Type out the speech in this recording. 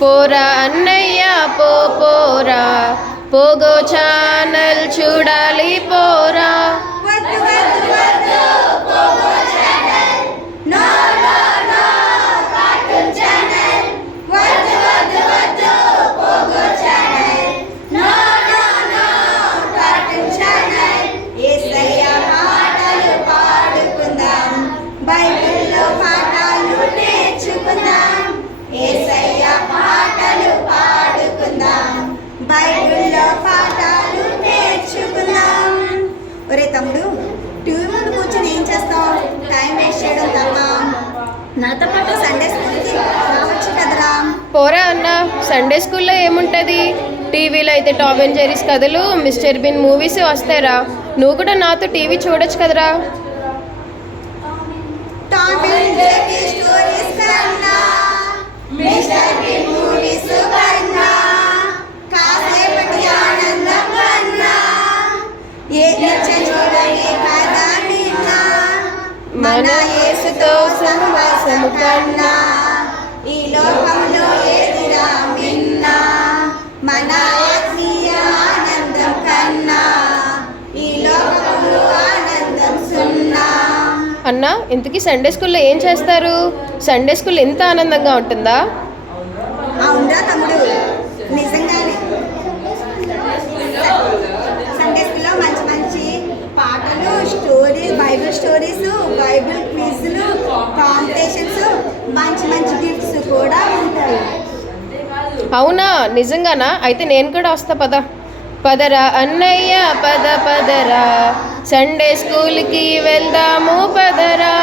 పోరా అన్నయ్య పో పోరా. పోగో ఛానల్ చూడాలి పో ఒరే తమ్ముడు టీవీ ముందు కూర్చొని ఏం చేస్తావు? టైం వేస్ట్ చేయడం తప్ప. నాతో పాటు సండే స్కూల్కి రావచ్చు కదరా. పోరా అన్న సండే స్కూల్లో ఏముంటుంది? టీవీలో అయితే టామ్ అండ్ జెరీస్ కథలు మిస్టర్ బిన్ మూవీస్ వస్తాయిరా. నువ్వు కూడా నాతో టీవీ చూడొచ్చు కదరా. మన యేసుతో సహవాసము కన్నా ఈ లోకంలో ఏదిరా మిన్నా మన ఆత్మీయ ఆనందం కన్నా ఈ లోకంలో ఆనందం సున్నా. అన్న ఇంతకీ సండే స్కూల్లో ఏం చేస్తారు? సండే స్కూల్ ఎంత ఆనందంగా ఉంటుందా? తమ్ముడు? బైబిల్ స్టోరీస్ బైబిల్ క్విజ్లు కాంపిటీషన్స్ మంచి మంచి గిఫ్ట్స్ కూడా ఉంటాయి. అవునా? నిజంగానా? అయితే నేను కూడా వస్తా పద. పదరా అన్నయ్య పద పదరా. సండే స్కూల్కి వెళ్దాము పదరా.